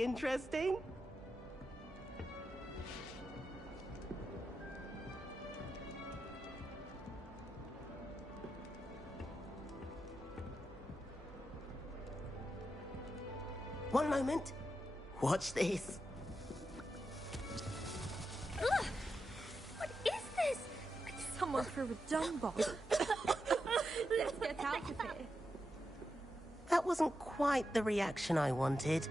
be interesting. One moment. Watch this. Ugh! What is this? Someone threw a dung bomb. Let's get out of here. That wasn't quite the reaction I wanted.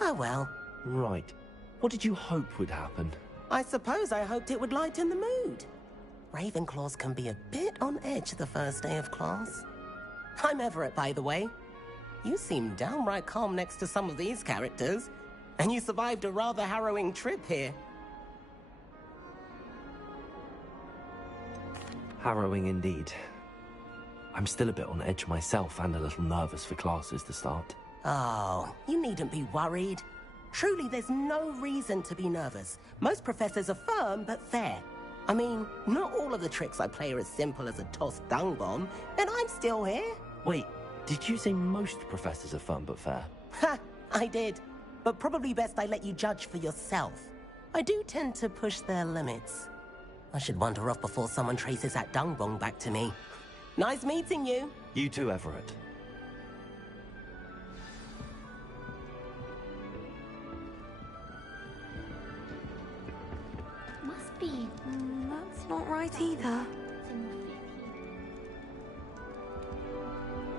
Oh well. Right. What did you hope would happen? I suppose I hoped it would lighten the mood. Ravenclaws can be a bit on edge the first day of class. I'm Everett, by the way. You seem downright calm next to some of these characters, and you survived a rather harrowing trip here. Harrowing indeed. I'm still a bit on edge myself and a little nervous for classes to start. Oh, you needn't be worried. Truly, there's no reason to be nervous. Most professors are firm but fair. I mean, not all of the tricks I play are as simple as a tossed dung bomb, and I'm still here. Wait, did you say most professors are firm but fair? Ha! I did. But probably best I let you judge for yourself. I do tend to push their limits. I should wander off before someone traces that dung bomb back to me. Nice meeting you. You too, Everett. Must be. That's not right either.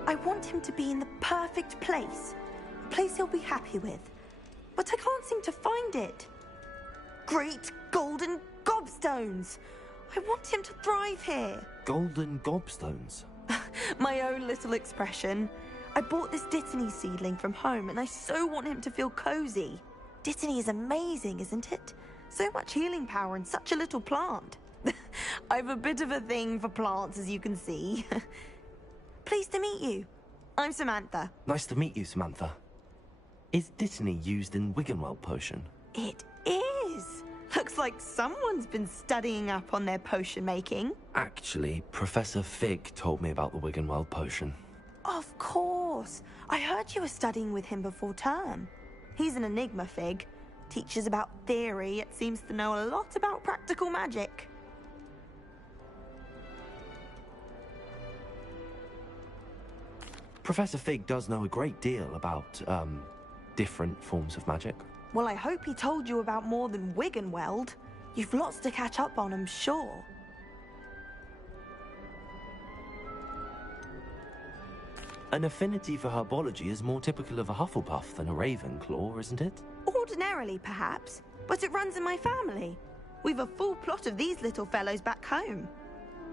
I want him to be in the perfect place. A place he'll be happy with. But I can't seem to find it. Great golden gobstones! I want him to thrive here. Golden gobstones? My own little expression. I bought this Dittany seedling from home and I so want him to feel cozy. Dittany is amazing, isn't it? So much healing power in such a little plant. I've a bit of a thing for plants, as you can see. Pleased to meet you. I'm Samantha. Nice to meet you, Samantha. Is Dittany used in Wiggenweld potion? It is. Looks like someone's been studying up on their potion making. Actually, Professor Fig told me about the Wiggenweld potion. Of course. I heard you were studying with him before term. He's an enigma, Fig. Teaches about theory, yet seems to know a lot about practical magic. Professor Fig does know a great deal about, different forms of magic. Well, I hope he told you about more than Wiggenweld. You've lots to catch up on, I'm sure. An affinity for herbology is more typical of a Hufflepuff than a Ravenclaw, isn't it? Ordinarily, perhaps, but it runs in my family. We've a full plot of these little fellows back home.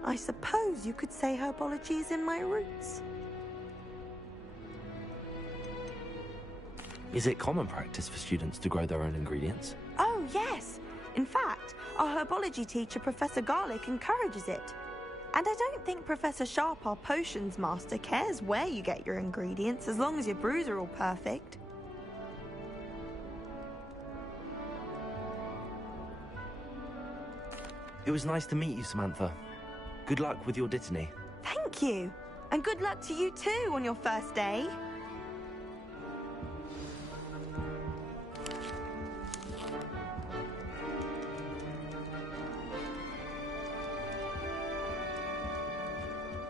I suppose you could say herbology is in my roots. Is it common practice for students to grow their own ingredients? Oh, yes. In fact, our herbology teacher, Professor Garlick, encourages it. And I don't think Professor Sharp, our potions master, cares where you get your ingredients, as long as your brews are all perfect. It was nice to meet you, Samantha. Good luck with your Dittany. Thank you. And good luck to you too on your first day.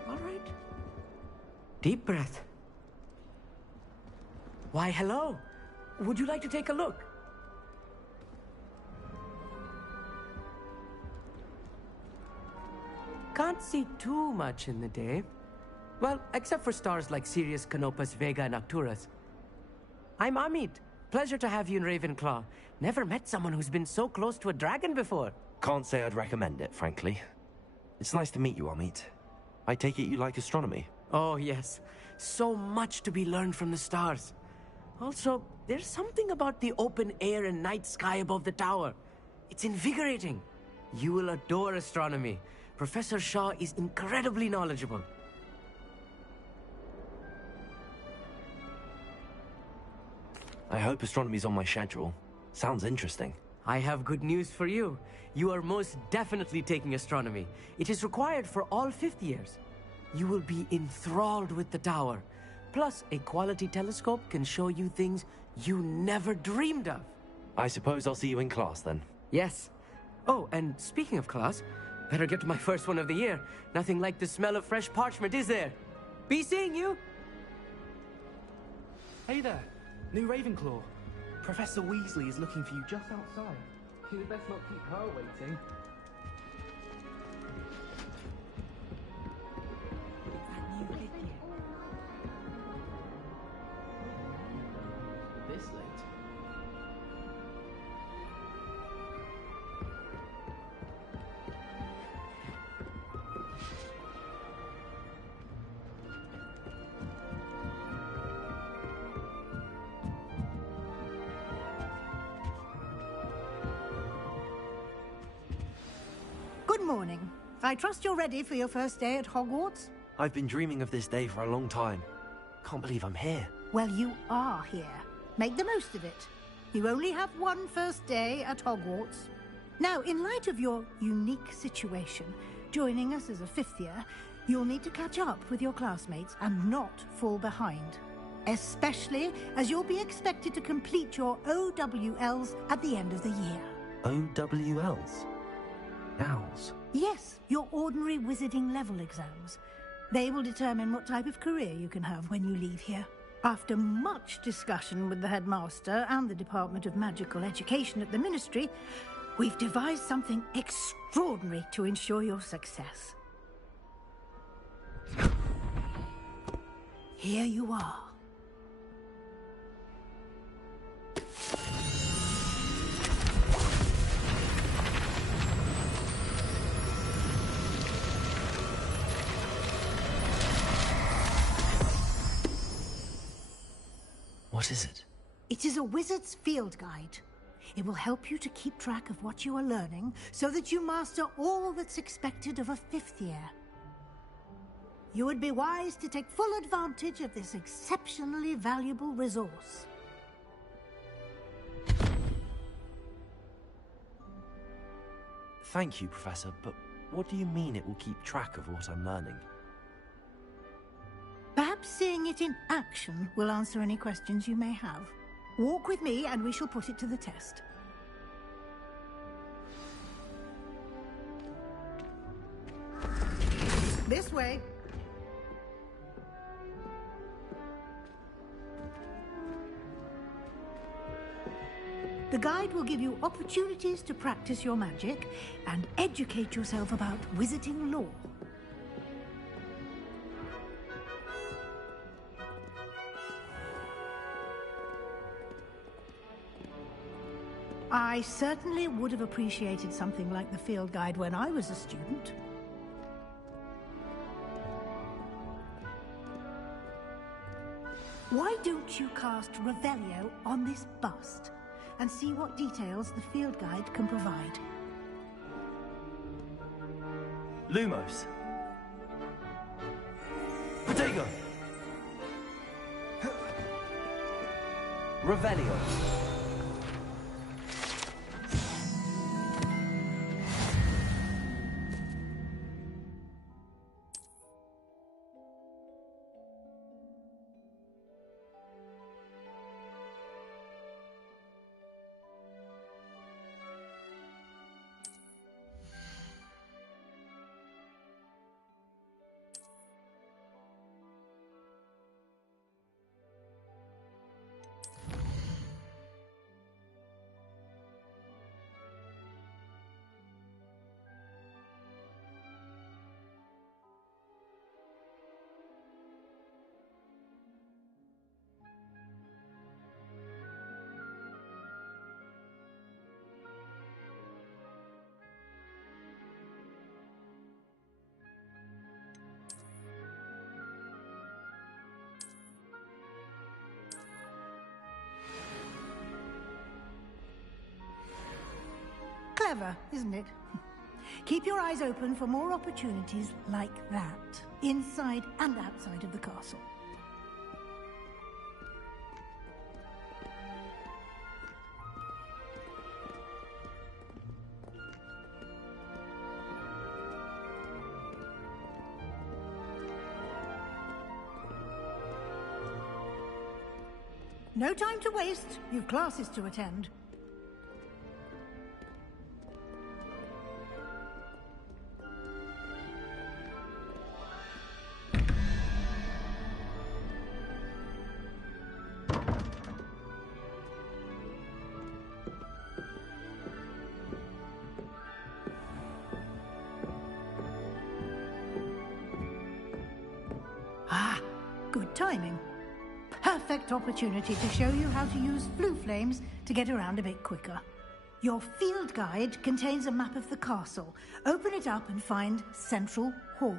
All right. Deep breath. Why, hello. Would you like to take a look? Can't see too much in the day. Well, except for stars like Sirius, Canopus, Vega, and Arcturus. I'm Amit. Pleasure to have you in Ravenclaw. Never met someone who's been so close to a dragon before. Can't say I'd recommend it, frankly. It's nice to meet you, Amit. I take it you like astronomy? Oh, yes. So much to be learned from the stars. Also, there's something about the open air and night sky above the tower. It's invigorating. You will adore astronomy. Professor Shaw is incredibly knowledgeable. I hope astronomy's on my schedule. Sounds interesting. I have good news for you. You are most definitely taking astronomy. It is required for all fifth years. You will be enthralled with the tower. Plus, a quality telescope can show you things you never dreamed of. I suppose I'll see you in class then. Yes. Oh, and speaking of class, better get to my first one of the year. Nothing like the smell of fresh parchment, is there? Be seeing you! Hey there, new Ravenclaw. Professor Weasley is looking for you just outside. You'd best not keep her waiting. This late? Good morning. I trust you're ready for your first day at Hogwarts? I've been dreaming of this day for a long time. Can't believe I'm here. Well, you are here. Make the most of it. You only have one first day at Hogwarts. Now, in light of your unique situation, joining us as a fifth year, you'll need to catch up with your classmates and not fall behind. Especially as you'll be expected to complete your OWLs at the end of the year. OWLs? Owls? Yes, your ordinary wizarding level exams. They will determine what type of career you can have when you leave here. After much discussion with the headmaster and the Department of Magical Education at the Ministry, we've devised something extraordinary to ensure your success. Here you are. What is it? It is a wizard's field guide. It will help you to keep track of what you are learning so that you master all that's expected of a fifth year. You would be wise to take full advantage of this exceptionally valuable resource. Thank you, Professor, but what do you mean it will keep track of what I'm learning? Perhaps seeing it in action will answer any questions you may have. Walk with me and we shall put it to the test. This way. The guide will give you opportunities to practice your magic and educate yourself about wizarding lore. I certainly would have appreciated something like the field guide when I was a student. Why don't you cast Revelio on this bust and see what details the field guide can provide? Lumos. Protego. Revelio. Clever, isn't it? Keep your eyes open for more opportunities like that, inside and outside of the castle. No time to waste. You've classes to attend. Ah, good timing. Perfect opportunity to show you how to use flue flames to get around a bit quicker. Your field guide contains a map of the castle. Open it up and find Central Hall.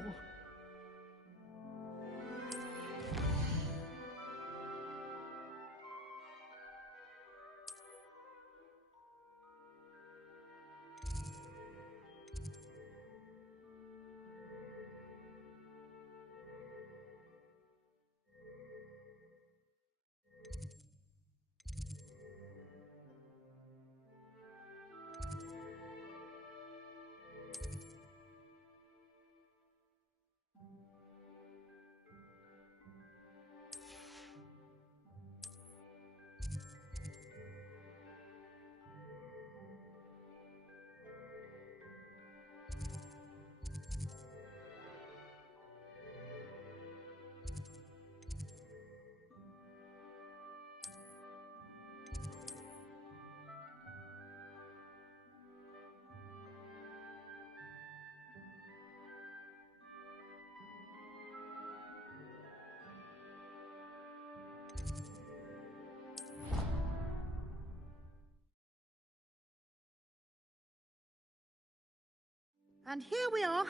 And here we are.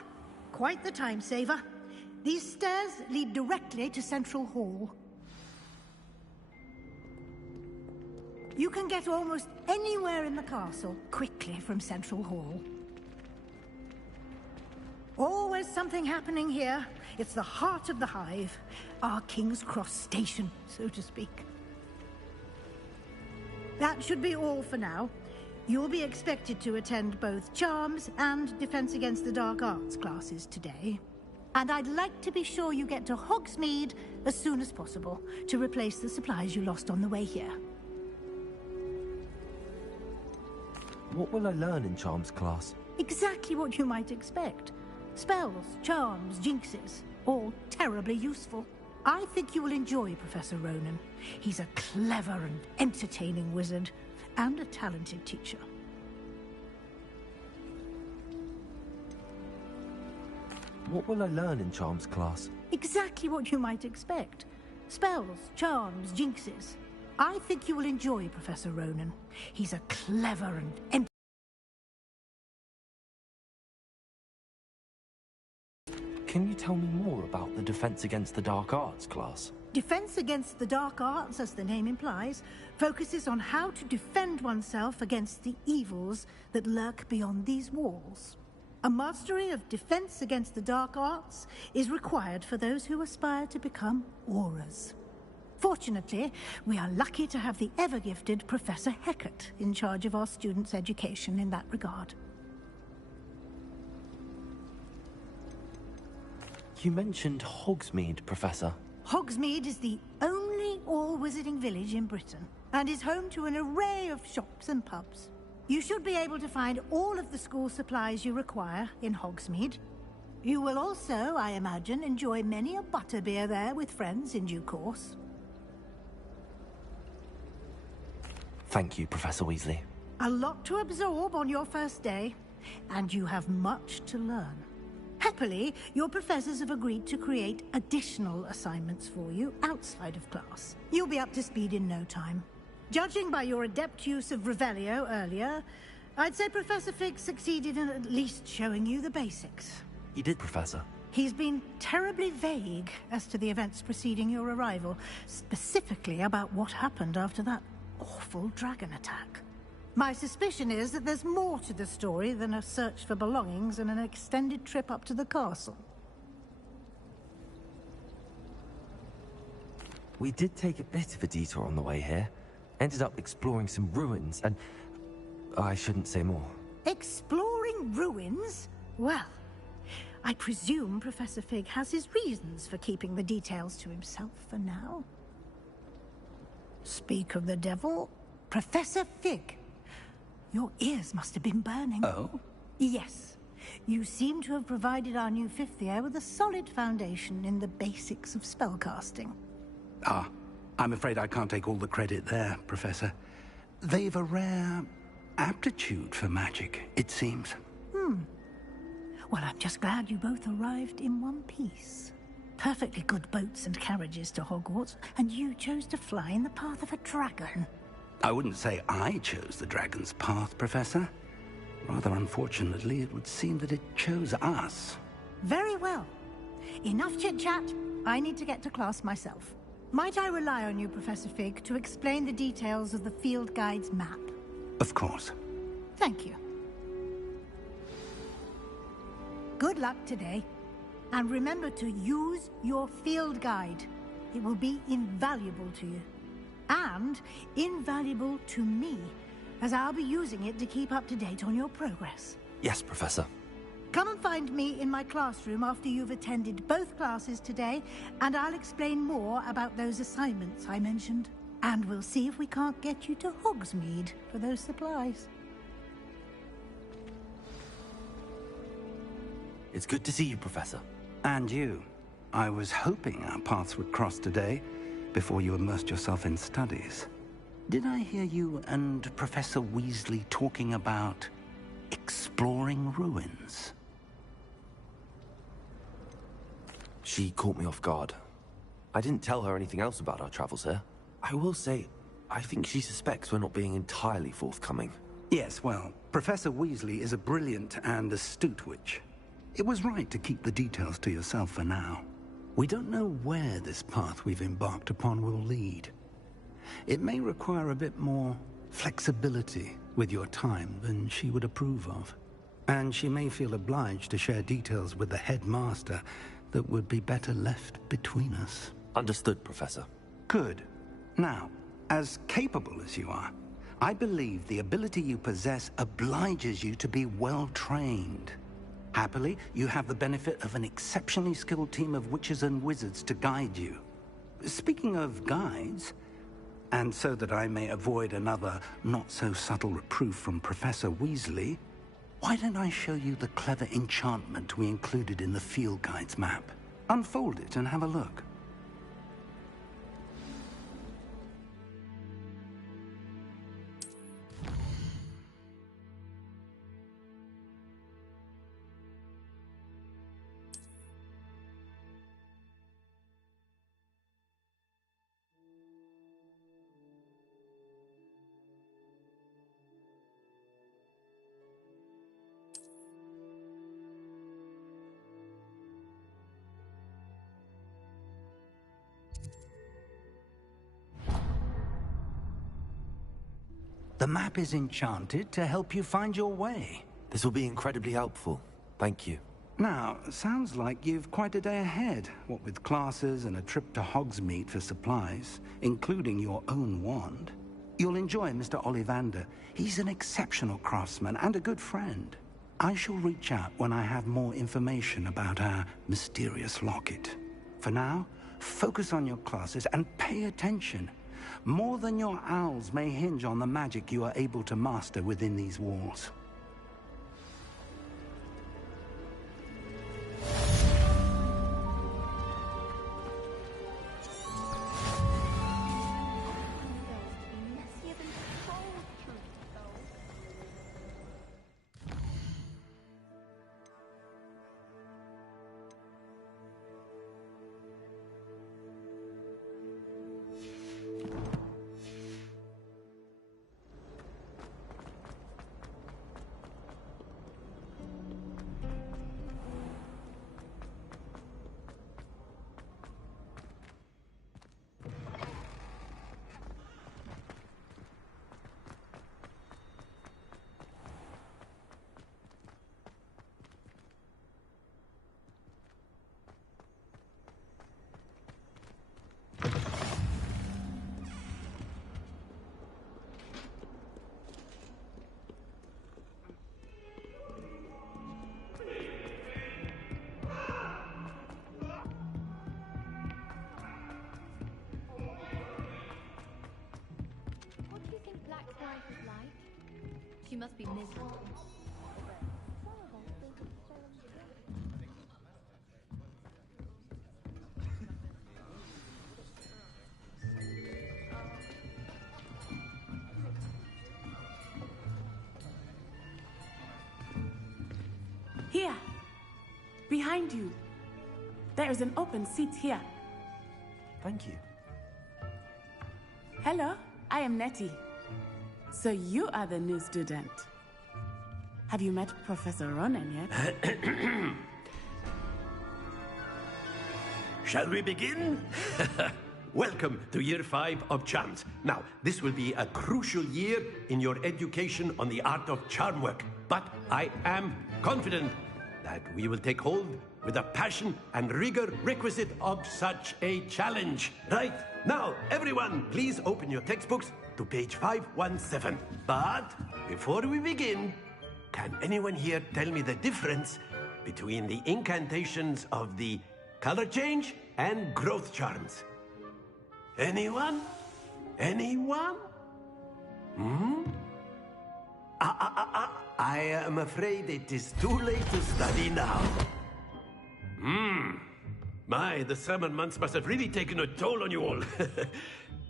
Quite the time saver. These stairs lead directly to Central Hall. You can get almost anywhere in the castle quickly from Central Hall. Always something happening here. It's the heart of the hive. Our King's Cross station, so to speak. That should be all for now. You'll be expected to attend both Charms and Defense Against the Dark Arts classes today. And I'd like to be sure you get to Hogsmeade as soon as possible to replace the supplies you lost on the way here. What will I learn in Charms class? Exactly what you might expect. Spells, charms, jinxes, all terribly useful. I think you will enjoy Professor Ronan. He's a clever and entertaining wizard, and a talented teacher. What will I learn in Charms class? Exactly what you might expect. Spells, charms, jinxes. I think you will enjoy Professor Ronan. He's a clever and Can you tell me more about the Defense Against the Dark Arts class? Defense Against the Dark Arts, as the name implies, focuses on how to defend oneself against the evils that lurk beyond these walls. A mastery of Defense Against the Dark Arts is required for those who aspire to become Aurors. Fortunately, we are lucky to have the ever-gifted Professor Hecat in charge of our students' education in that regard. You mentioned Hogsmeade, Professor. Hogsmeade is the only all-wizarding village in Britain, and is home to an array of shops and pubs. You should be able to find all of the school supplies you require in Hogsmeade. You will also, I imagine, enjoy many a butterbeer there with friends in due course. Thank you, Professor Weasley. A lot to absorb on your first day, and you have much to learn. Happily, your professors have agreed to create additional assignments for you outside of class. You'll be up to speed in no time. Judging by your adept use of Revelio earlier, I'd say Professor Fig succeeded in at least showing you the basics. He did, Professor. He's been terribly vague as to the events preceding your arrival, specifically about what happened after that awful dragon attack. My suspicion is that there's more to the story than a search for belongings and an extended trip up to the castle. We did take a bit of a detour on the way here. Ended up exploring some ruins and... I shouldn't say more. Exploring ruins? Well, I presume Professor Fig has his reasons for keeping the details to himself for now. Speak of the devil, Professor Fig. Your ears must have been burning. Oh? Yes. You seem to have provided our new fifth year with a solid foundation in the basics of spellcasting. Ah, I'm afraid I can't take all the credit there, Professor. They've a rare aptitude for magic, it seems. Well, I'm just glad you both arrived in one piece. Perfectly good boats and carriages to Hogwarts, and you chose to fly in the path of a dragon. I wouldn't say I chose the dragon's path, Professor. Rather unfortunately, it would seem that it chose us. Very well. Enough chit-chat. I need to get to class myself. Might I rely on you, Professor Fig, to explain the details of the field guide's map? Of course. Thank you. Good luck today. And remember to use your field guide. It will be invaluable to you. And invaluable to me, as I'll be using it to keep up to date on your progress. Yes, Professor. Come and find me in my classroom after you've attended both classes today, and I'll explain more about those assignments I mentioned. And we'll see if we can't get you to Hogsmeade for those supplies. It's good to see you, Professor. And you. I was hoping our paths would cross today, before you immersed yourself in studies. Did I hear you and Professor Weasley talking about exploring ruins? She caught me off guard. I didn't tell her anything else about our travels here. I will say, I think she suspects we're not being entirely forthcoming. Yes, well, Professor Weasley is a brilliant and astute witch. It was right to keep the details to yourself for now. We don't know where this path we've embarked upon will lead. It may require a bit more flexibility with your time than she would approve of. And she may feel obliged to share details with the headmaster that would be better left between us. Understood, Professor. Good. Now, as capable as you are, I believe the ability you possess obliges you to be well trained. Happily, you have the benefit of an exceptionally skilled team of witches and wizards to guide you. Speaking of guides, and so that I may avoid another not-so-subtle reproof from Professor Weasley, why don't I show you the clever enchantment we included in the field guide's map? Unfold it and have a look. The map is enchanted to help you find your way. This will be incredibly helpful. Thank you. Now, sounds like you've quite a day ahead, what with classes and a trip to Hogsmeade for supplies, including your own wand. You'll enjoy Mr. Ollivander. He's an exceptional craftsman and a good friend. I shall reach out when I have more information about our mysterious locket. For now, focus on your classes and pay attention. More than your owls may hinge on the magic you are able to master within these walls. She must be miserable. Here, behind you. There is an open seat here. Thank you. Hello, I am Nettie. So you are the new student. Have you met Professor Ronan yet? Shall we begin? Welcome to Year 5 of Charms. Now, this will be a crucial year in your education on the art of charm work. But I am confident that we will take hold with the passion and rigor requisite of such a challenge. Right, now, everyone, please open your textbooks to page 517. But before we begin, can anyone here tell me the difference between the incantations of the color change and growth charms? Anyone? Anyone? I am afraid it is too late to study now. My, the summer months must have really taken a toll on you all.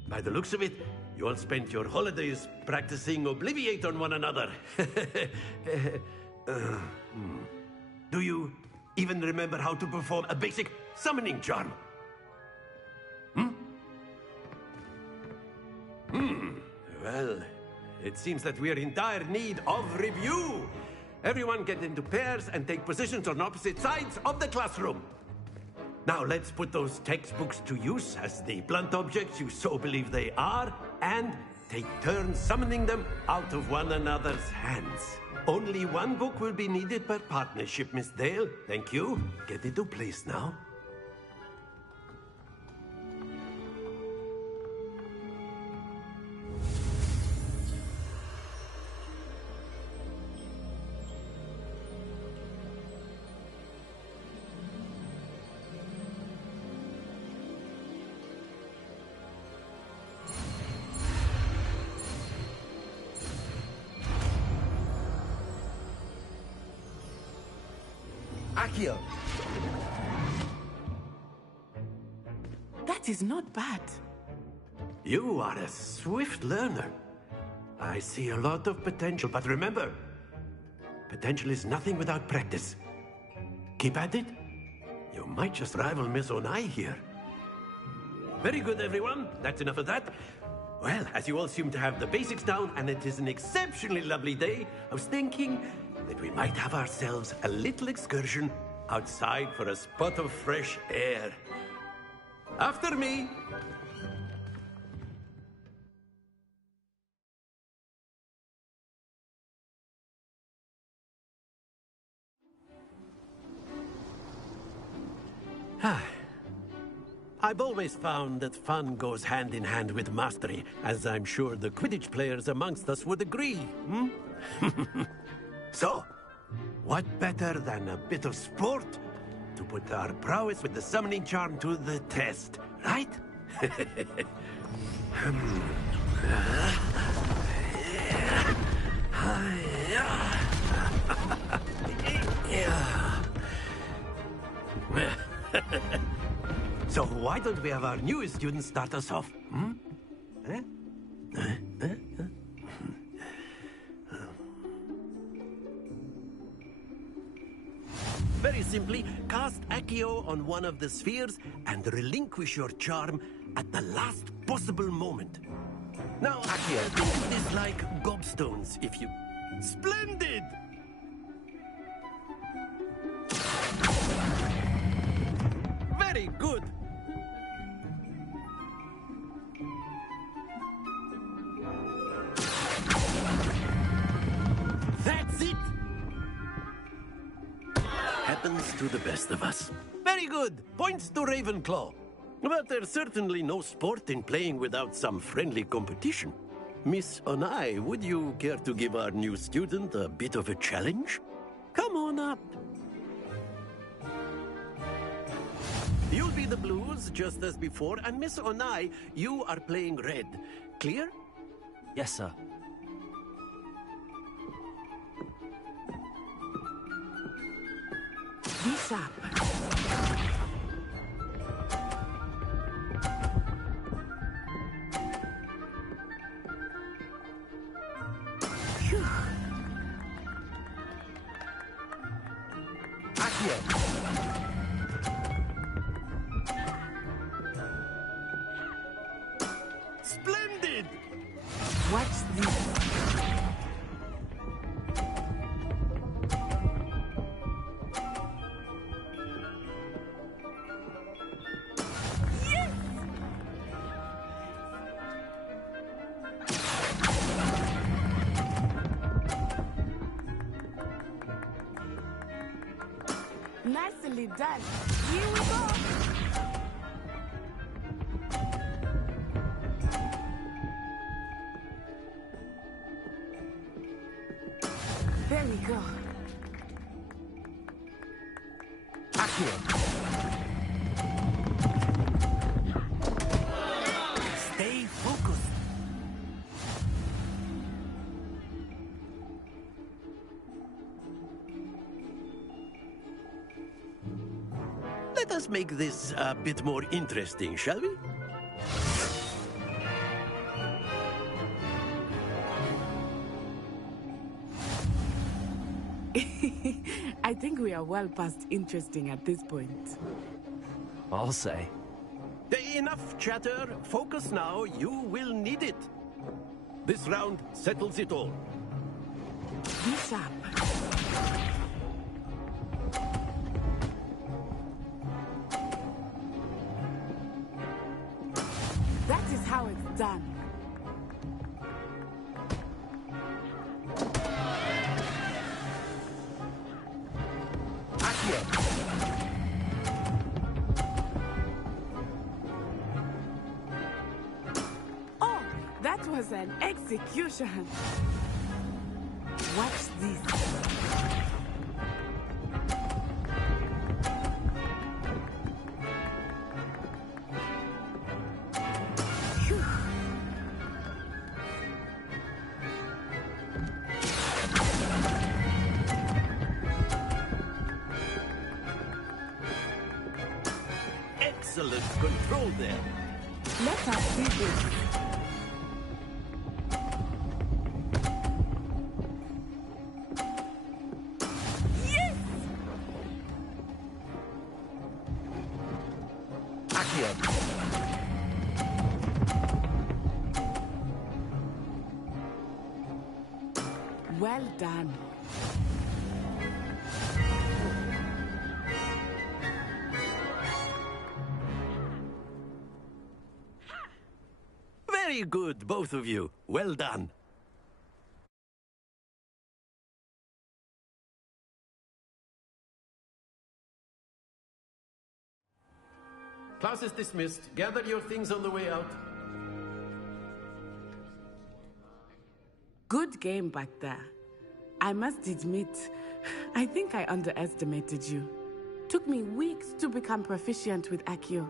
By the looks of it, you all spent your holidays practicing Obliviate on one another. Do you even remember how to perform a basic summoning charm? Well, it seems that we are in dire need of review. Everyone get into pairs and take positions on opposite sides of the classroom. Now let's put those textbooks to use as the blunt objects you so believe they are, and take turns summoning them out of one another's hands. Only one book will be needed per partnership, Miss Dale. Thank you. Get into place now. Accio! That is not bad. You are a swift learner. I see a lot of potential, but remember, potential is nothing without practice. Keep at it. You might just rival Miss Onai here. Very good, everyone. That's enough of that. Well, as you all seem to have the basics down, and it is an exceptionally lovely day, I was thinking that we might have ourselves a little excursion outside for a spot of fresh air. After me. I've always found that fun goes hand in hand with mastery, as I'm sure the Quidditch players amongst us would agree. So, what better than a bit of sport to put our prowess with the summoning charm to the test, right? So why don't we have our newest student start us off? Very simply, cast Accio on one of the spheres and relinquish your charm at the last possible moment. Now, Accio, think of this like gobstones, if you... Splendid! Very good! That's it! Happens to the best of us. Very good! Points to Ravenclaw. But there's certainly no sport in playing without some friendly competition. Miss Onai, would you care to give our new student a bit of a challenge? Come on up. You'll be the blues, just as before, and Miss Onai, you are playing red. Clear? Yes, sir. sharp. Phew. Accio! Splendid! Watch this. Nicely done. Here we go. There we go. Accio! Stay focused. Let us make this a bit more interesting, shall we? I think we are well past interesting at this point. I'll say. Enough chatter. Focus now. You will need it. This round settles it all. Be sharp. That is how it's done. Oh, that was an execution. Watch this. Phew. Excellent control there. Let us see this. Yes! Accio! Well done. Very good, both of you. Well done. Class is dismissed. Gather your things on the way out. Good game back there. I must admit, I think I underestimated you. Took me weeks to become proficient with Accio.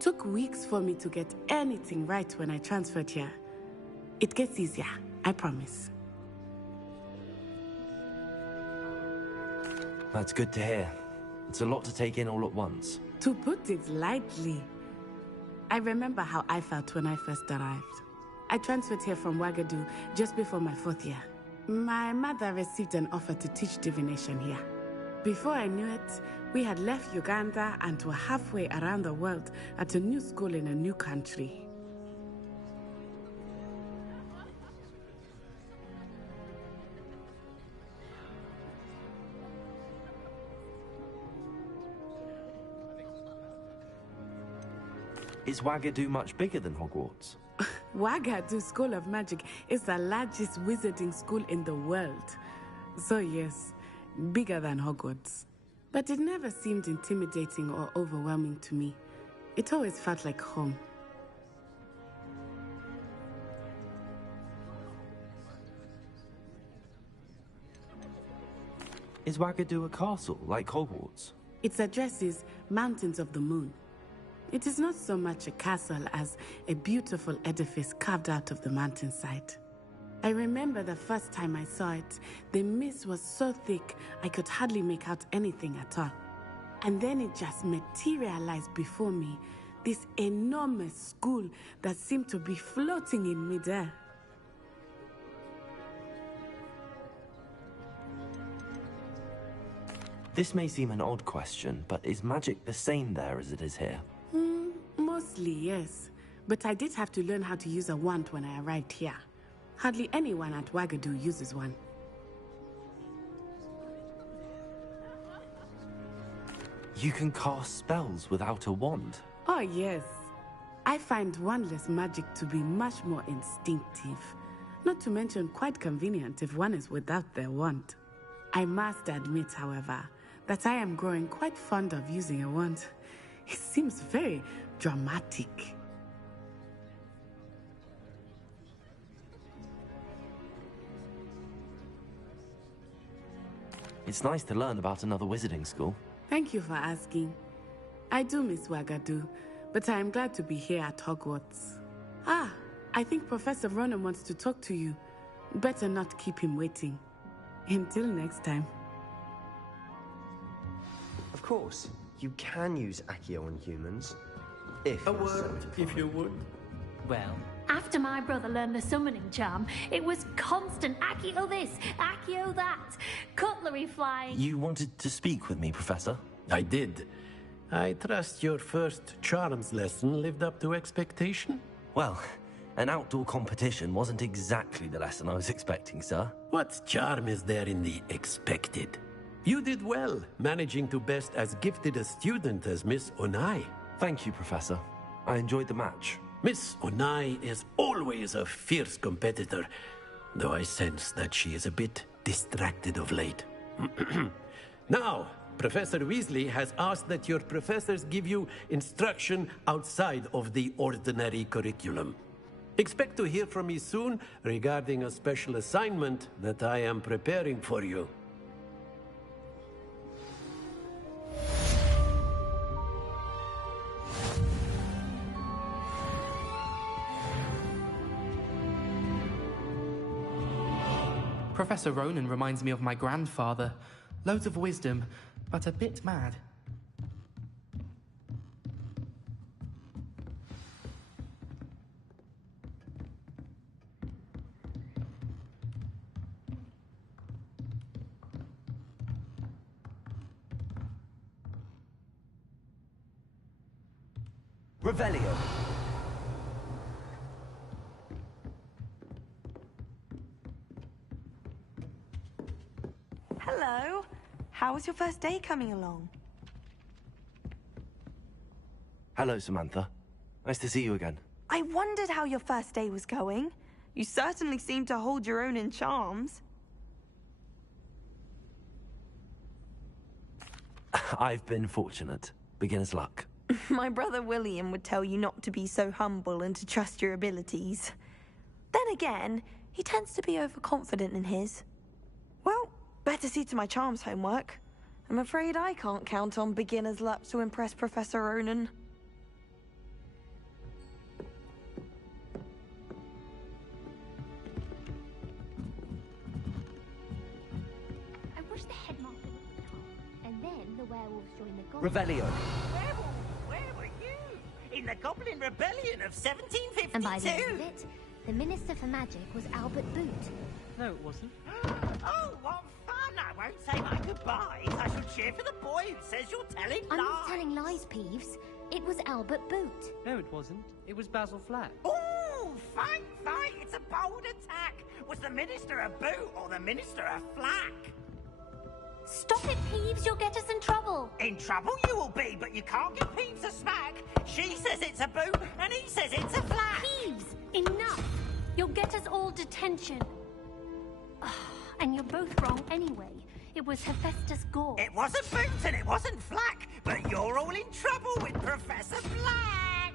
Took weeks for me to get anything right when I transferred here. It gets easier, I promise. That's good to hear. It's a lot to take in all at once. To put it lightly, I remember how I felt when I first arrived. I transferred here from Ouagadougou just before my 4th year. My mother received an offer to teach divination here. Before I knew it, we had left Uganda and were halfway around the world at a new school in a new country. Is Ouagadougou much bigger than Hogwarts? Ouagadougou School of Magic is the largest wizarding school in the world. So yes, bigger than Hogwarts. But it never seemed intimidating or overwhelming to me. It always felt like home. Is Ouagadougou a castle, like Hogwarts? Its address is Mountains of the Moon. It is not so much a castle as a beautiful edifice carved out of the mountainside. I remember the first time I saw it, the mist was so thick I could hardly make out anything at all. And then it just materialized before me. This enormous school that seemed to be floating in midair. This may seem an odd question, but is magic the same there as it is here? Mostly, yes. But I did have to learn how to use a wand when I arrived here. Hardly anyone at Wagadu uses one. You can cast spells without a wand? Oh, yes. I find wandless magic to be much more instinctive. Not to mention quite convenient if one is without their wand. I must admit, however, that I am growing quite fond of using a wand. It seems very dramatic. It's nice to learn about another wizarding school. Thank you for asking. I do miss Wagadu, but I am glad to be here at Hogwarts. Ah, I think Professor Ronan wants to talk to you. Better not keep him waiting. Until next time. Of course, you can use Accio on humans. If A you're so word, if you would. Well, After my brother learned the summoning charm, it was constant Accio this, Accio that, cutlery flying. You wanted to speak with me, Professor? I did. I trust your first charms lesson lived up to expectation? Well, an outdoor competition wasn't exactly the lesson I was expecting, sir. What charm is there in the expected? You did well, managing to best as gifted a student as Miss Onai. Thank you, Professor. I enjoyed the match. Miss Onai is always a fierce competitor, though I sense that she is a bit distracted of late. Now, Professor Weasley has asked that your professors give you instruction outside of the ordinary curriculum. Expect to hear from me soon regarding a special assignment that I am preparing for you. Professor Ronan reminds me of my grandfather. Loads of wisdom, but a bit mad. Revelio. Hello. How was your first day coming along? Hello, Samantha. Nice to see you again. I wondered how your first day was going. You certainly seem to hold your own in charms. I've been fortunate. Beginner's luck. My brother William would tell you not to be so humble and to trust your abilities. Then again, he tends to be overconfident in his. Well, better see to my charms homework. I'm afraid I can't count on beginner's luck to impress Professor Ronan. I wish the headmaster would come, and then the werewolves join the goblins. Revelio. Where were you? In the Goblin Rebellion of 1752? And by the end of it, the Minister for Magic was Albert Boot. no, it wasn't. Oh, what fun! I won't say my goodbyes. I shall cheer for the boy who says you're telling I'm lies. not telling lies, Peeves. It was Albert Boot. No, it wasn't. It was Basil Flat. Ooh, fight! It's a bold attack. Was the Minister a boot or the Minister a flack? Stop it, Peeves. You'll get us in trouble. In trouble you will be, but you can't give Peeves a smack. She says it's a boot, and he says it's a flack. Peeves, enough. You'll get us all detention. And you're both wrong anyway. It was Hephaestus Gore. It wasn't boot and it wasn't flack, but you're all in trouble with Professor Black.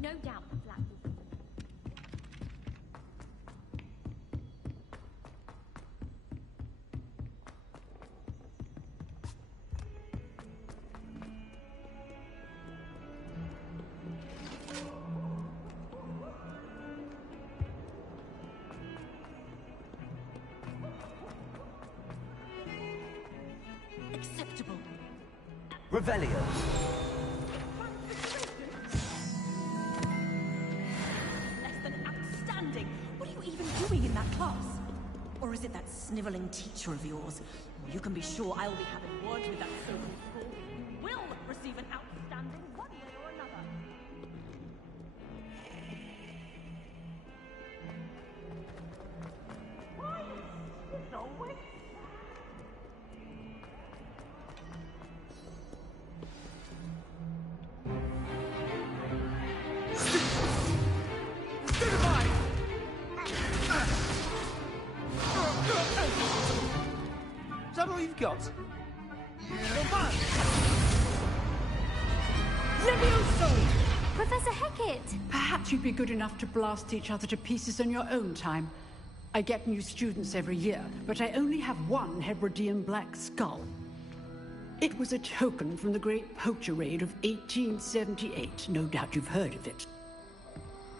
No doubt the flat will... Acceptable. Revelio. Less than outstanding. What are you even doing in that class? Or is it that sniveling teacher of yours? You can be sure I'll be having words with that so-called school. You will receive an outstanding one way or another. Why? It's always... Is that all you've got? Levioso! Professor Hecat! Perhaps you'd be good enough to blast each other to pieces in your own time. I get new students every year, but I only have one Hebridean black skull. It was a token from the Great Poacher Raid of 1878. No doubt you've heard of it.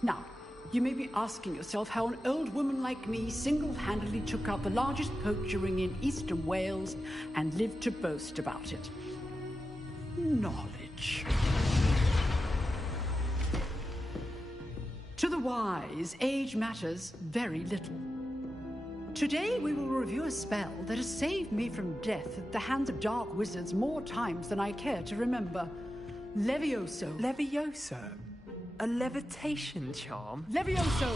Now, you may be asking yourself how an old woman like me single-handedly took out the largest poacher ring in eastern Wales and lived to boast about it. Knowledge. To the wise, age matters very little. Today we will review a spell that has saved me from death at the hands of dark wizards more times than I care to remember. Levioso. Levioso? A levitation charm? Levioso!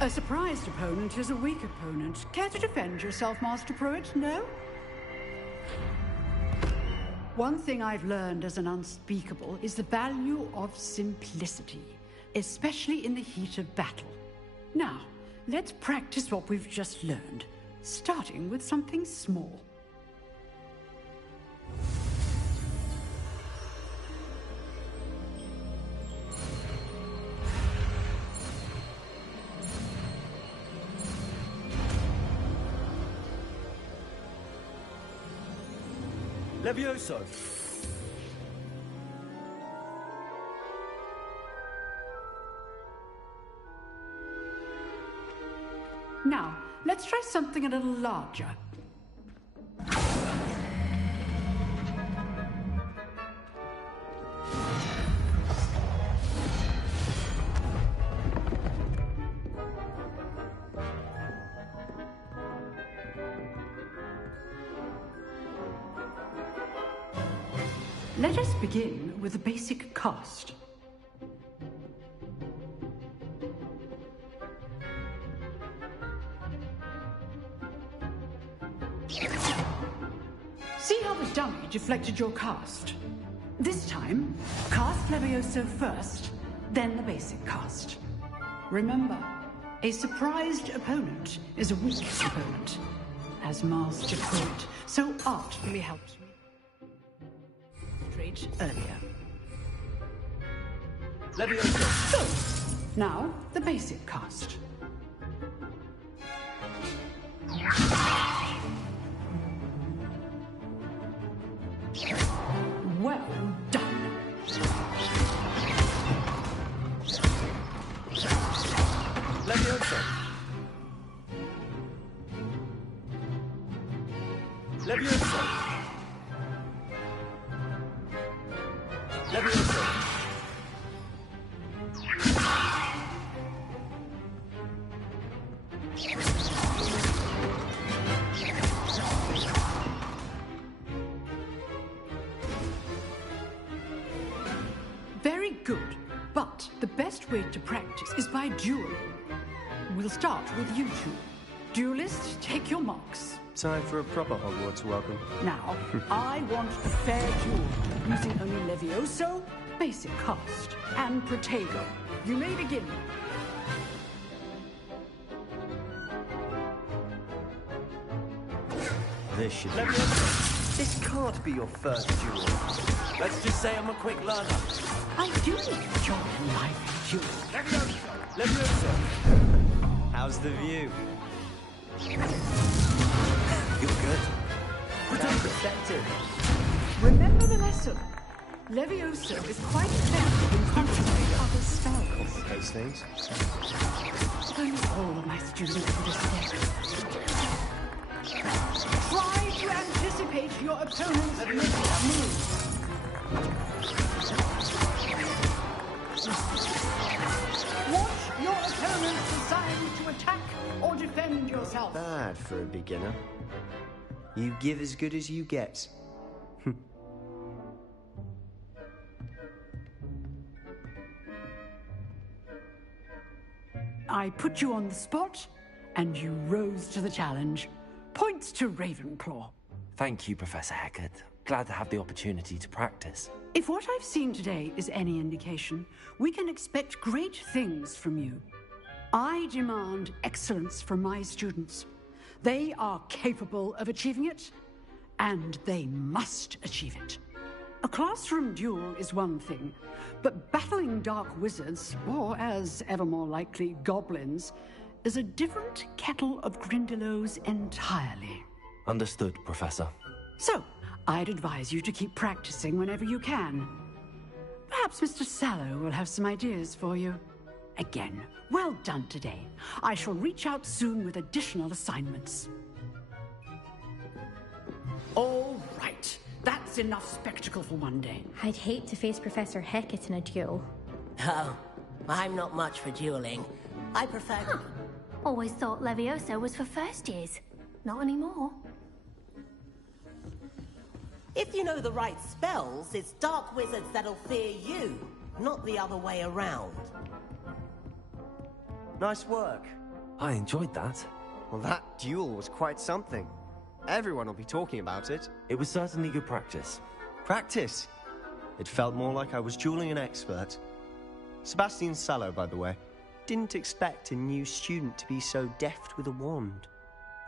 A surprised opponent is a weak opponent. Care to defend yourself, Master Pruitt? No? One thing I've learned as an unspeakable is the value of simplicity, especially in the heat of battle. Now, let's practice what we've just learned, starting with something small. Levioso. Now, let's try something a little larger. Let us begin with the basic cast. See how the dummy deflected your cast? This time, cast Levioso first, then the basic cast. Remember, a surprised opponent is a weak opponent, as Master Pruitt so artfully helped me earlier. Levioso. So, now the basic cast. Well done. Levioso. Levioso. Levioso. Very good, but the best way to practice is by dueling. We'll start with you two. Duelists, take your marks. Time for a proper Hogwarts welcome. Now, I want a fair duel, using only Levioso, basic cast, and Protego. You may begin. This should be... Levioso. This can't be your first duel. Let's just say I'm a quick learner. I do enjoy life, too. How's the view? You're good. Protected. Remember the lesson. Levioso is quite effective in concentrating other spells. Those things. Almost all of my students would escape. Try to anticipate your opponent's next move. Watch your opponent's design to attack or defend yourself. Bad for a beginner. You give as good as you get. I put you on the spot, and you rose to the challenge. Points to Ravenclaw. Thank you, Professor Hecat. Glad to have the opportunity to practice. If what I've seen today is any indication, we can expect great things from you. I demand excellence from my students. They are capable of achieving it, and they must achieve it. A classroom duel is one thing, but battling dark wizards, or as ever more likely, goblins, is a different kettle of Grindylows entirely. Understood, Professor. So, I'd advise you to keep practicing whenever you can. Perhaps Mr. Sallow will have some ideas for you. Again, well done today. I shall reach out soon with additional assignments. All right. That's enough spectacle for one day. I'd hate to face Professor Hecat in a duel. Oh, I'm not much for dueling. I prefer... Huh. Always thought Levioso was for first years. Not anymore. If you know the right spells, it's dark wizards that'll fear you, not the other way around. Nice work. I enjoyed that. Well, that duel was quite something. Everyone will be talking about it. It was certainly good practice. Practice? It felt more like I was dueling an expert. Sebastian Sallow, by the way. Didn't expect a new student to be so deft with a wand.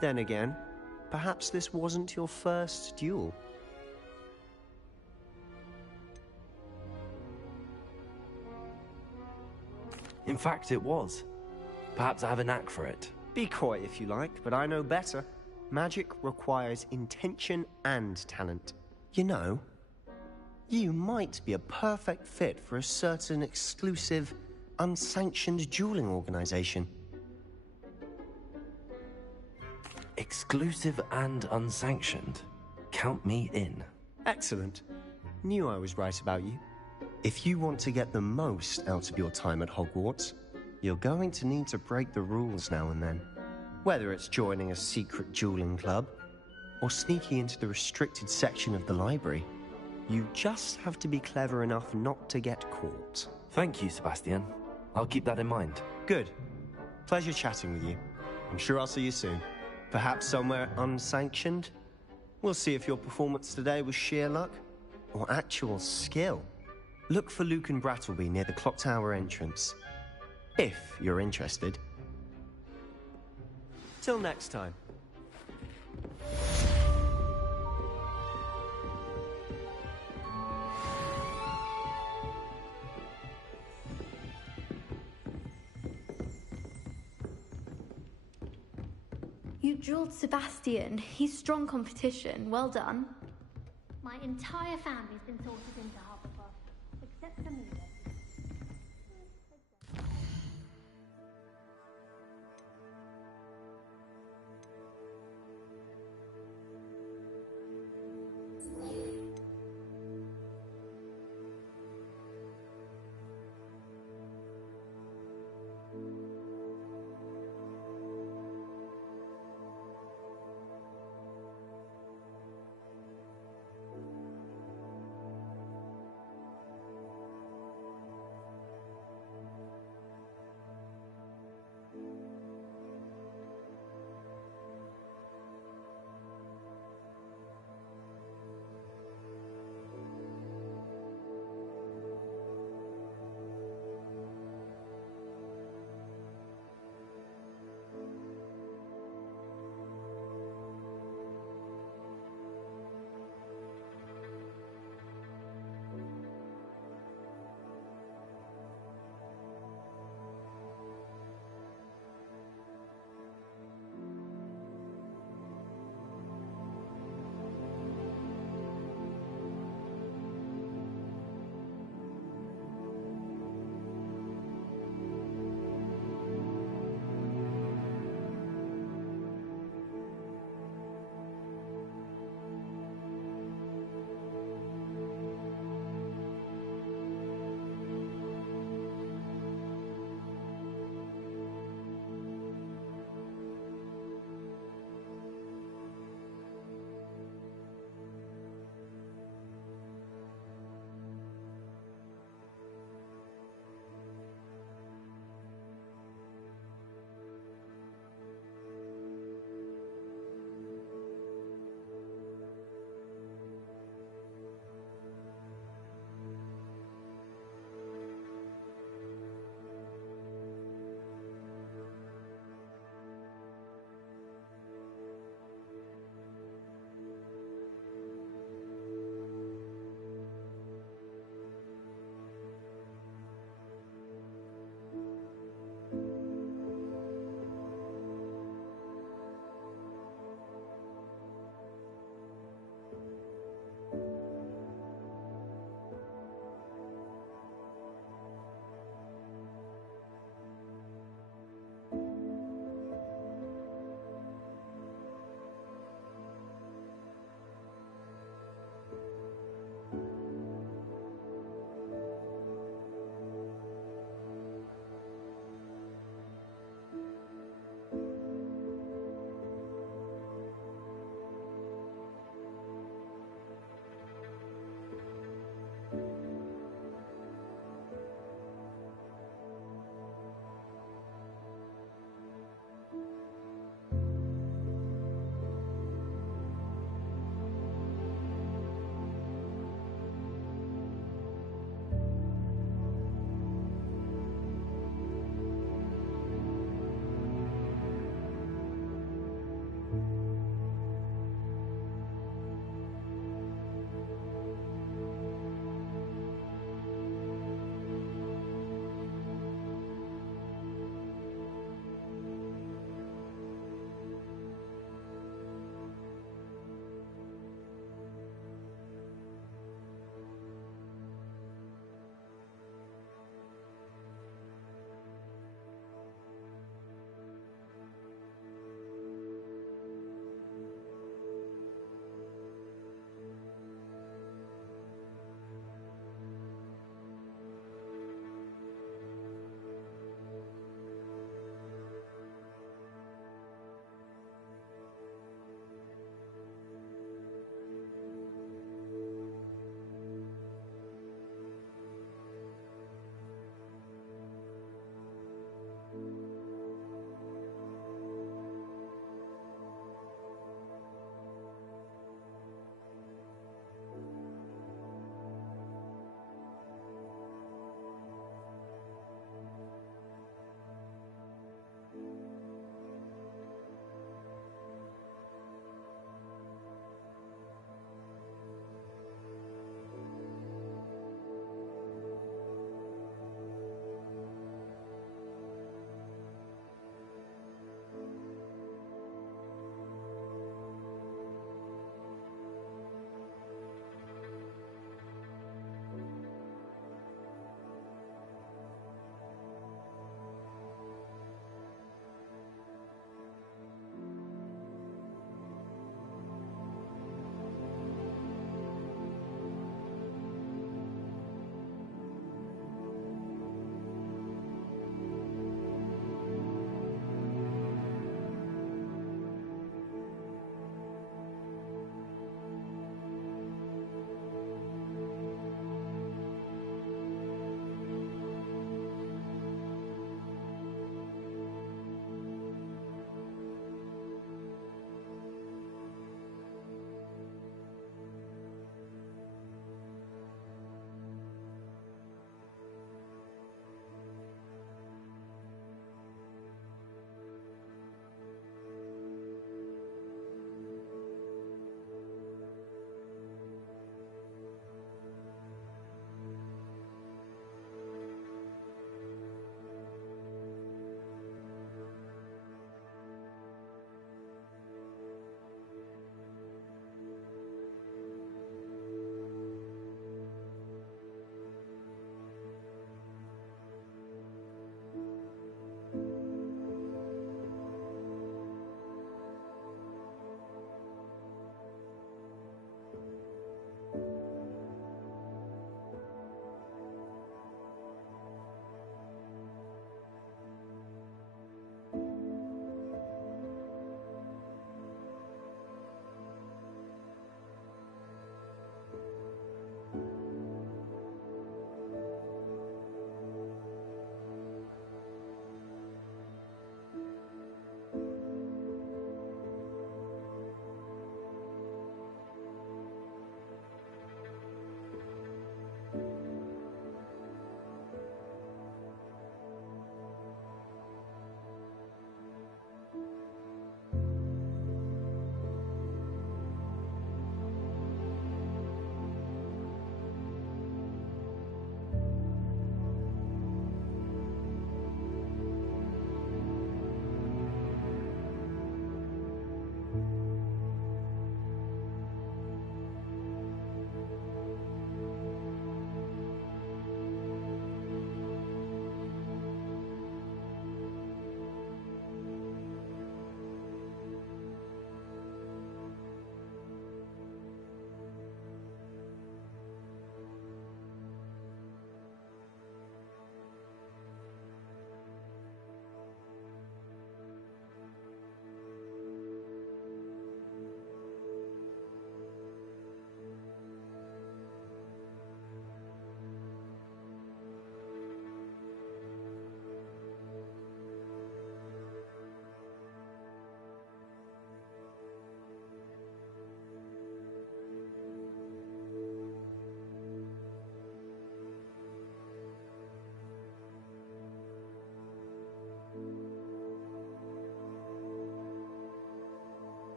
Then again, perhaps this wasn't your first duel. In fact, it was. Perhaps I have a knack for it. Be coy if you like, but I know better. Magic requires intention and talent. You know, you might be a perfect fit for a certain exclusive, unsanctioned dueling organization. Exclusive and unsanctioned? Count me in. Excellent. Knew I was right about you. If you want to get the most out of your time at Hogwarts, you're going to need to break the rules now and then. Whether it's joining a secret dueling club, or sneaking into the restricted section of the library, you just have to be clever enough not to get caught. Thank you, Sebastian. I'll keep that in mind. Good. Pleasure chatting with you. I'm sure I'll see you soon. Perhaps somewhere unsanctioned? We'll see if your performance today was sheer luck, or actual skill. Look for Luke and Brattleby near the clock tower entrance. If you're interested. Till next time. You dueled Sebastian. He's strong competition. Well done. My entire family's been sorted into Hufflepuff, except for me.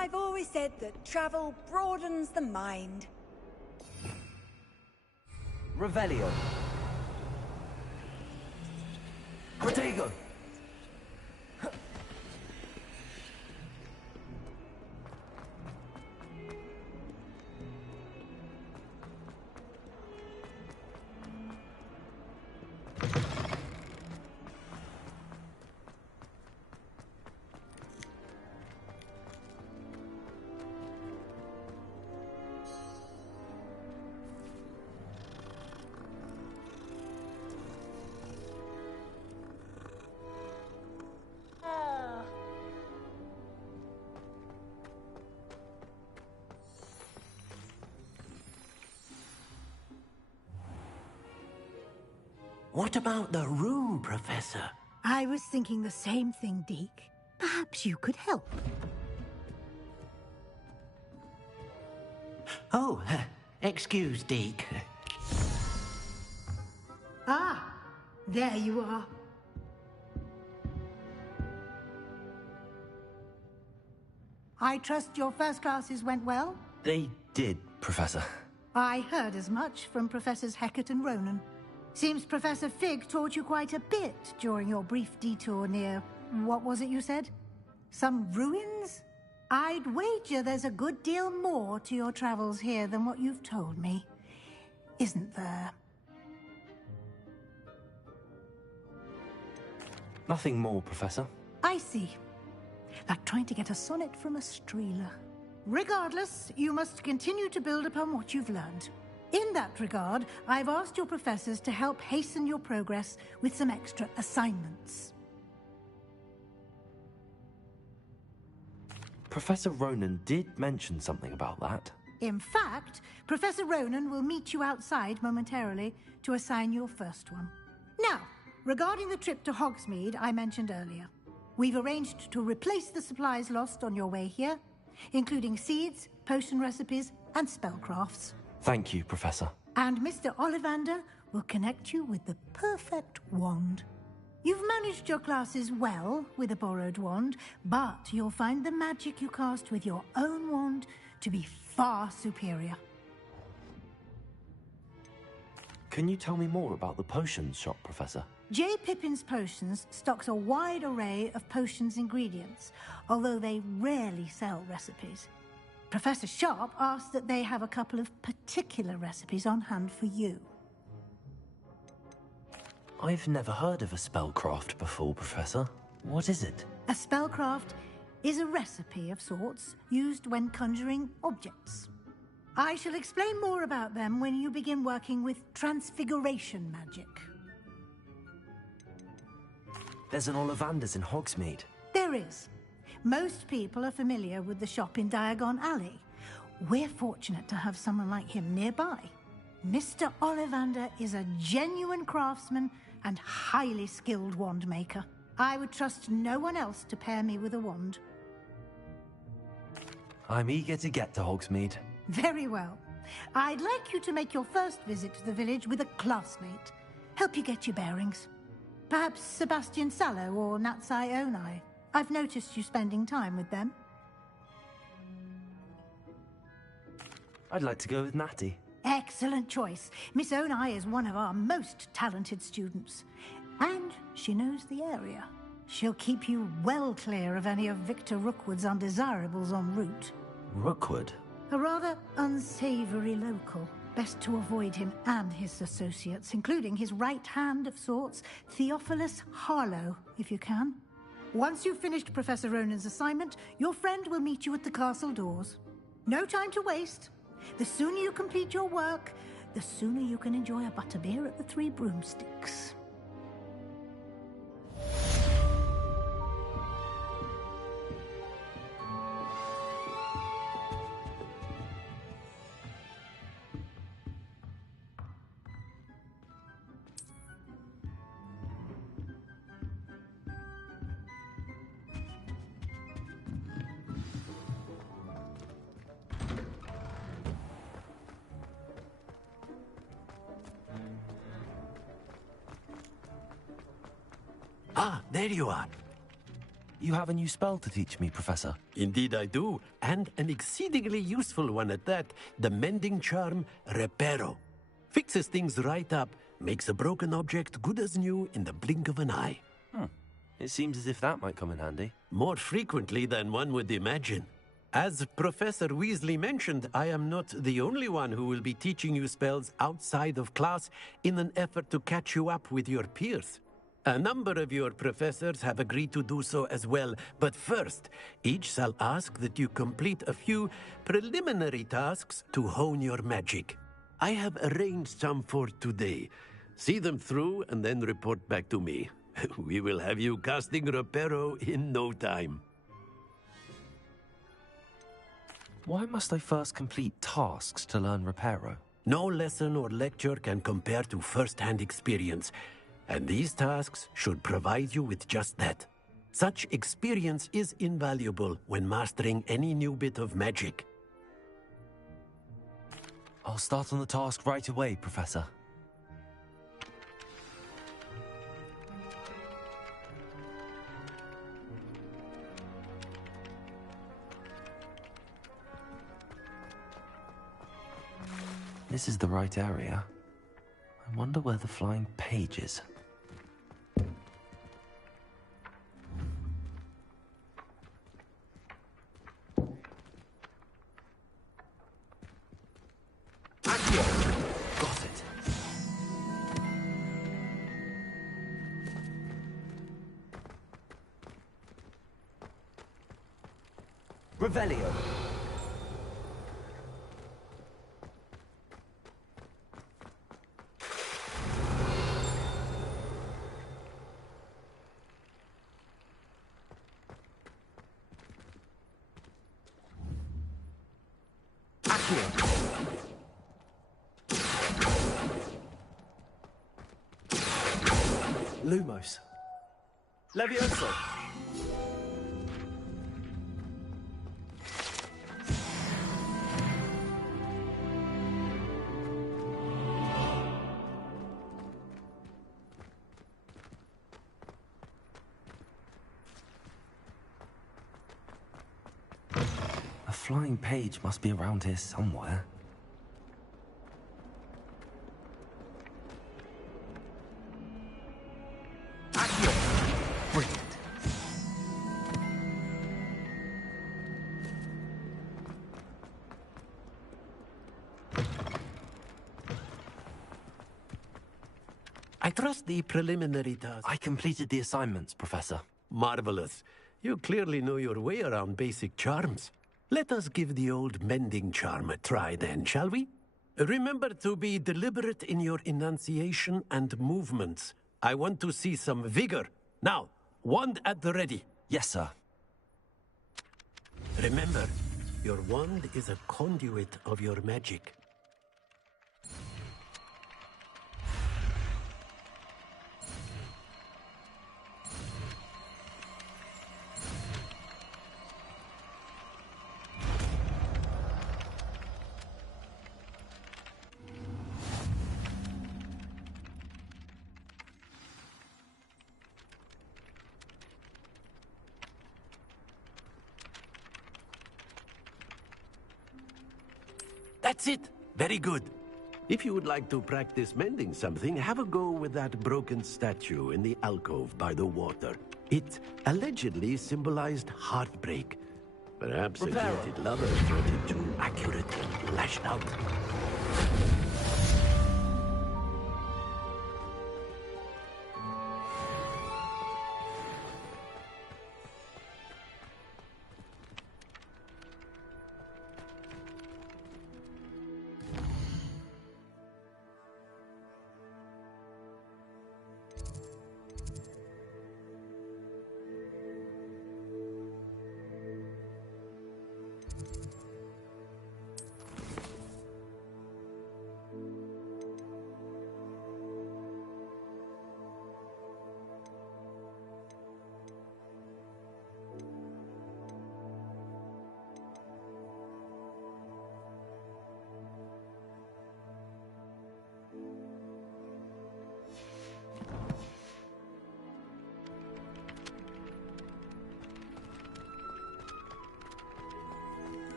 I've always said that travel broadens the mind. Revelio. Protego. What about the room, Professor? I was thinking the same thing, Deke. Perhaps you could help. Oh, excuse, Deke. Ah, there you are. I trust your first classes went well? They did, Professor. I heard as much from Professors Hecat and Ronan. Seems Professor Fig taught you quite a bit during your brief detour near... what was it you said? Some ruins? I'd wager there's a good deal more to your travels here than what you've told me. Isn't there? Nothing more, Professor. I see. Like trying to get a sonnet from a streeler. Regardless, you must continue to build upon what you've learned. In that regard, I've asked your professors to help hasten your progress with some extra assignments. Professor Ronan did mention something about that. In fact, Professor Ronan will meet you outside momentarily to assign your first one. Now, regarding the trip to Hogsmeade I mentioned earlier, we've arranged to replace the supplies lost on your way here, including seeds, potion recipes, and spellcrafts. Thank you, Professor. And Mr. Ollivander will connect you with the perfect wand. You've managed your classes well with a borrowed wand, but you'll find the magic you cast with your own wand to be far superior. Can you tell me more about the potions shop, Professor? J. Pippin's Potions stocks a wide array of potions ingredients, although they rarely sell recipes. Professor Sharp asked that they have a couple of particular recipes on hand for you. I've never heard of a spellcraft before, Professor. What is it? A spellcraft is a recipe of sorts used when conjuring objects. I shall explain more about them when you begin working with transfiguration magic. There's an Ollivander's in Hogsmeade. There is. Most people are familiar with the shop in Diagon Alley. We're fortunate to have someone like him nearby. Mr. Ollivander is a genuine craftsman and highly skilled wand maker. I would trust no one else to pair me with a wand. I'm eager to get to Hogsmeade. Very well. I'd like you to make your first visit to the village with a classmate. Help you get your bearings. Perhaps Sebastian Sallow or Natsai Onai. I've noticed you spending time with them. I'd like to go with Natty. Excellent choice. Miss Onai is one of our most talented students. And she knows the area. She'll keep you well clear of any of Victor Rookwood's undesirables en route. Rookwood? A rather unsavory local. Best to avoid him and his associates, including his right hand of sorts, Theophilus Harlow, if you can. Once you've finished Professor Ronan's assignment, your friend will meet you at the castle doors. No time to waste. The sooner you complete your work, the sooner you can enjoy a butterbeer at the Three Broomsticks. Ah, there you are. You have a new spell to teach me, Professor. Indeed I do, and an exceedingly useful one at that. The mending charm, Reparo. Fixes things right up, makes a broken object good as new in the blink of an eye. It seems as if that might come in handy. More frequently than one would imagine. As Professor Weasley mentioned, I am not the only one who will be teaching you spells outside of class in an effort to catch you up with your peers. A number of your professors have agreed to do so as well, but first, each shall ask that you complete a few preliminary tasks to hone your magic. I have arranged some for today. See them through and then report back to me. We will have you casting Reparo in no time. Why must I first complete tasks to learn Reparo? No lesson or lecture can compare to first-hand experience, and these tasks should provide you with just that. Such experience is invaluable when mastering any new bit of magic. I'll start on the task right away, Professor. This is the right area. I wonder where the flying page is. Got it. Revelio. Lumos. Levioso. A flying page must be around here somewhere. Brilliant. I trust the preliminary task. I completed the assignments, Professor. Marvelous. You clearly know your way around basic charms. Let us give the old mending charm a try then, shall we? Remember to be deliberate in your enunciation and movements. I want to see some vigor. Now, wand at the ready. Yes, sir. Remember, your wand is a conduit of your magic. That's it. Very good. If you would like to practice mending something, have a go with that broken statue in the alcove by the water. It allegedly symbolized heartbreak. Perhaps a guilty lover thought it too accurate and lashed out.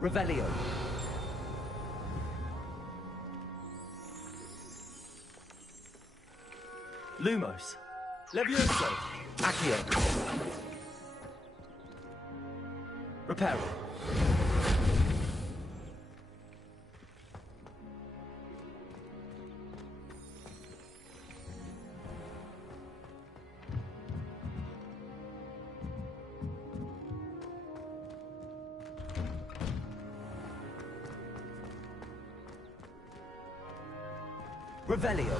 Revelio. Lumos. Levioso. Accio. Reparo. Revelio.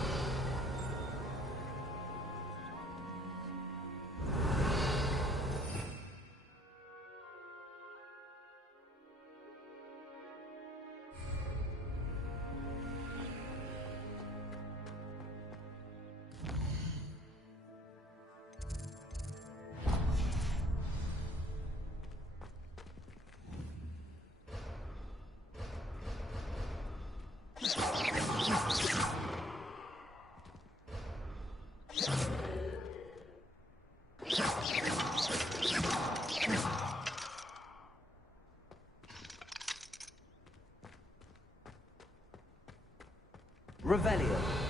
Revelio.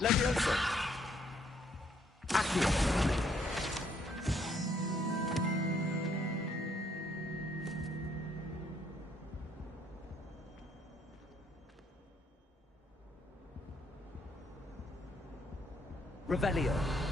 Levioso. Accio. Revelio.